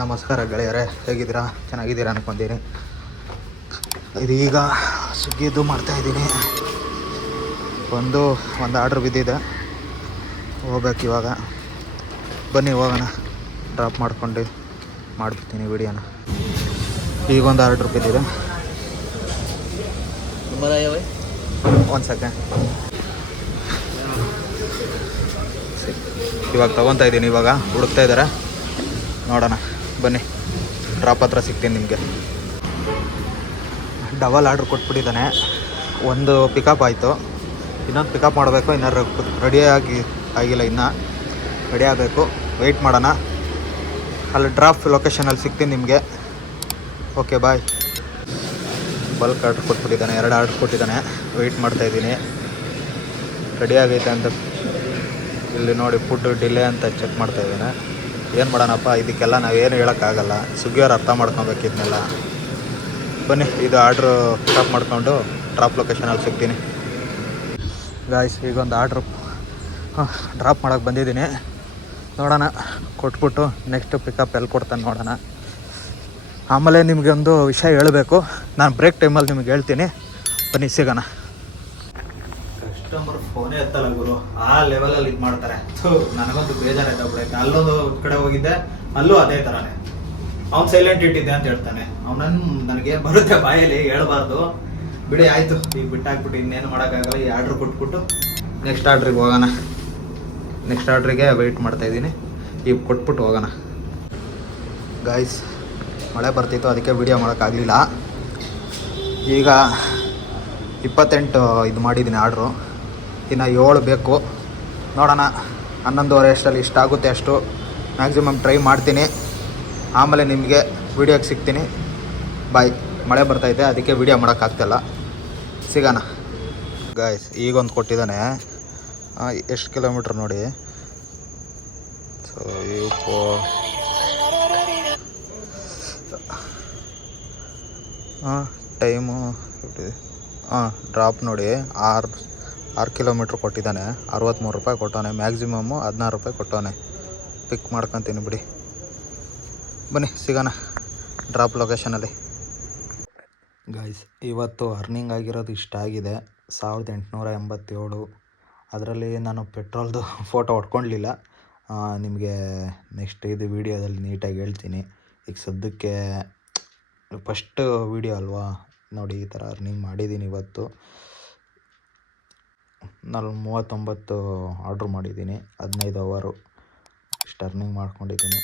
ನಮಸ್ಕಾರ ಗೆಳೆಯರೇ, ಹೇಗಿದ್ದೀರಾ? ಚೆನ್ನಾಗಿದ್ದೀರಾ ಅನ್ಕೊಂತೀನಿ ಇದೀಗ ಸ್ವಿಗ್ಗಿದು ಮಾಡ್ತಾಯಿದ್ದೀನಿ ಒಂದು ಒಂದು ಆರ್ಡ್ರ್ ಬಿದ್ದಿದೆ. ಹೋಗ್ಬೇಕು ಇವಾಗ. ಬನ್ನಿ, ಹೋಗೋಣ. ಡ್ರಾಪ್ ಮಾಡ್ಕೊಂಡು ಮಾಡ್ಬಿಡ್ತೀನಿ ವಿಡಿಯೋನ. ಈಗ ಒಂದು ಆರ್ಡ್ರ್ ಬಿದ್ದಿದೆ. ಒಂದು ಸೆಕೆಂಡ್ ಇವಾಗ ತೊಗೊತಾ ಇದ್ದೀನಿ ಇವಾಗ. ಹುಡುಕ್ತಾ ಇದ್ದಾರೆ. ನೋಡೋಣ. ಬನ್ನಿ. ಡ್ರಾಪ್ ಹತ್ರ ಸಿಗ್ತೀನಿ ನಿಮಗೆ. ಡಬಲ್ ಆರ್ಡ್ರ್ ಕೊಟ್ಬಿಟ್ಟಿದ್ದಾನೆ. ಒಂದು ಪಿಕಪ್ ಆಯಿತು. ಇನ್ನೊಂದು ಪಿಕಪ್ ಮಾಡಬೇಕು ಇನ್ನಾರು ರೆಡಿಯಾಗಿ ಆಗಿಲ್ಲ ಇನ್ನು. ರೆಡಿ ಆಗಬೇಕು. ವೆಯ್ಟ್ ಮಾಡೋಣ. ಅಲ್ಲಿ ಡ್ರಾಪ್ ಲೊಕೇಶನಲ್ಲಿ ಸಿಗ್ತೀನಿ ನಿಮಗೆ. ಓಕೆ ಬಾಯ್ ಬಲ್ಕ್ ಆರ್ಡ್ರ್ ಕೊಟ್ಬಿಟ್ಟಿದ್ದಾನೆ, ಎರಡು ಆರ್ಡ್ರ್ ಕೊಟ್ಟಿದ್ದಾನೆ. ವೆಯ್ಟ್ ಮಾಡ್ತಾಯಿದ್ದೀನಿ ರೆಡಿ ಆಗೈತೆ ಅಂತ ಇಲ್ಲಿ ನೋಡಿ ಫುಡ್ ಡಿಲೇ ಅಂತ ಚೆಕ್ ಮಾಡ್ತಾ ಇದ್ದಾನೆ. ಏನು ಮಾಡೋಣಪ್ಪ? ಇದಕ್ಕೆಲ್ಲ ನಾವೇನು ಹೇಳೋಕ್ಕಾಗಲ್ಲ. ಸ್ವಿಗ್ಗಿಯವ್ರು ಅರ್ಥ ಮಾಡ್ಕೊಬೇಕಿದ್ನೆಲ್ಲ ಬನ್ನಿ, ಇದು ಆರ್ಡ್ರು ಪಿಕಪ್ ಮಾಡ್ಕೊಂಡು ಡ್ರಾಪ್ ಲೊಕೇಶನಲ್ಲಿ ಸಿಗ್ತೀನಿ. ಗಾಯ್ಸ್ ಈಗ ಒಂದು ಆರ್ಡ್ರು ಡ್ರಾಪ್ ಮಾಡೋಕ್ಕೆ ಬಂದಿದ್ದೀನಿ. ನೋಡೋಣ. ಕೊಟ್ಬಿಟ್ಟು ನೆಕ್ಸ್ಟ್ ಪಿಕಪ್ ಎಲ್ಲಿ ಕೊಡ್ತಾನೆ ನೋಡೋಣ. ಆಮೇಲೆ ನಿಮಗೆ ಒಂದು ವಿಷಯ ಹೇಳಬೇಕು. ನಾನು ಬ್ರೇಕ್ ಟೈಮಲ್ಲಿ ನಿಮ್ಗೆ ಹೇಳ್ತೀನಿ. ಬನ್ನಿ, ಸಿಗೋಣ. ಕಸ್ಟಮರ್ ಫೋನೇ ಎತ್ತಲ್ಲ ಗುರು. ಆ ಲೆವೆಲಲ್ಲಿ ಇದು ಮಾಡ್ತಾರೆ. ನನಗೊಂದು ನನಗಂತೂ ಬೇಜಾರಾಯ್ತು ಬಿಡೈತೆ ಅಲ್ಲೊಂದು ಕಡೆ ಹೋಗಿದ್ದೆ. ಅಲ್ಲೂ ಅದೇ ಥರನೇ ಅವ್ನು ಸೈಲೆಂಟ್ ಇಟ್ಟಿದ್ದೆ ಅಂತ ಹೇಳ್ತಾನೆ. ಅವನನ್ನು ನನಗೆ ಬರುತ್ತೆ ಬಾಯಲ್ಲಿ, ಹೇಳ್ಬಾರ್ದು. ಬಿಡಿ, ಆಯಿತು. ಈಗ ಬಿಟ್ಟಾಕ್ಬಿಟ್ಟು ಇನ್ನೇನು ಮಾಡೋಕ್ಕಾಗಲ್ಲ. ಈ ಆರ್ಡ್ರ್ ಕೊಟ್ಬಿಟ್ಟು ನೆಕ್ಸ್ಟ್ ಆರ್ಡ್ರಿಗೆ ಹೋಗೋಣ. ನೆಕ್ಸ್ಟ್ ಆರ್ಡ್ರಿಗೆ ವೆಯ್ಟ್ ಮಾಡ್ತಾ ಇದ್ದೀನಿ. ಈಗ ಕೊಟ್ಬಿಟ್ಟು ಹೋಗೋಣ. ಗಾಯ್ಸ್ ಮಳೆ ಬರ್ತಿತ್ತು. ಅದಕ್ಕೆ ವಿಡಿಯೋ ಮಾಡೋಕ್ಕಾಗಲಿಲ್ಲ. ಈಗ ಇಪ್ಪತ್ತೆಂಟು ಇದು ಮಾಡಿದ್ದೀನಿ ಆರ್ಡ್ರು. ಇನ್ನು ಏಳು ಬೇಕು. ನೋಡೋಣ. ಹನ್ನೊಂದುವರೆ ಅಷ್ಟರಲ್ಲಿ ಇಷ್ಟ ಆಗುತ್ತೆ ಅಷ್ಟು. ಮ್ಯಾಕ್ಸಿಮಮ್ ಟ್ರೈ ಮಾಡ್ತೀನಿ. ಆಮೇಲೆ ನಿಮಗೆ ವೀಡಿಯೋಗೆ ಸಿಗ್ತೀನಿ. ಬಾಯ್ ಮಳೆ ಬರ್ತೈತೆ ಅದಕ್ಕೆ ವೀಡಿಯೋ ಮಾಡೋಕ್ಕಾಗ್ತಿಲ್ಲ. ಸಿಗೋಣ. ಗಾಯ್ಸ್ ಈಗೊಂದು ಕೊಟ್ಟಿದ್ದಾನೆ. ಎಷ್ಟು ಕಿಲೋಮೀಟ್ರ್ ನೋಡಿ. ಸೊ ಹಾಂ ಟೈಮು ಹಾಂ ಡ್ರಾಪ್ ನೋಡಿ. ಆರು ಆರು ಕಿಲೋಮೀಟ್ರ್ ಕೊಟ್ಟಿದ್ದಾನೆ. ಅರವತ್ತ್ಮೂರು ರೂಪಾಯಿ ಕೊಟ್ಟವನೆ. ಮ್ಯಾಕ್ಸಿಮಮ್ಮು ಹದಿನಾರು ರೂಪಾಯಿ ಕೊಟ್ಟವನೆ. ಪಿಕ್ ಮಾಡ್ಕೊತೀನಿ ಬಿಡಿ. ಬನ್ನಿ, ಸಿಗೋಣ. ಡ್ರಾಪ್ ಲೊಕೇಶನಲ್ಲಿ. ಗೈಸ್ ಇವತ್ತು ಅರ್ನಿಂಗ್ ಆಗಿರೋದು ಇಷ್ಟ ಆಗಿದೆ. ಸಾವಿರದ ಎಂಟುನೂರ ಎಂಬತ್ತೇಳು. ಅದರಲ್ಲಿ ನಾನು ಪೆಟ್ರೋಲ್ದು ಫೋಟೋ ಹೊಡ್ಕೊಳ್ಲಿಲ್ಲ ನಿಮಗೆ ನೆಕ್ಸ್ಟ್ ಇದು ವೀಡಿಯೋದಲ್ಲಿ ನೀಟಾಗಿ ಹೇಳ್ತೀನಿ. ಈಗ ಸದ್ಯಕ್ಕೆ ಫಸ್ಟ್ ವೀಡಿಯೋ ಅಲ್ವಾ? ನೋಡಿ, ಈ ಥರ ಅರ್ನಿಂಗ್ ಮಾಡಿದ್ದೀನಿ ಇವತ್ತು. ನಾನು ಮೂವತ್ತೊಂಬತ್ತು ಆರ್ಡ್ರ್ ಮಾಡಿದ್ದೀನಿ. ಹದಿನೈದು ಅವರು ಇಷ್ಟು ಅರ್ನಿಂಗ್ ಮಾಡ್ಕೊಂಡಿದ್ದೀನಿ.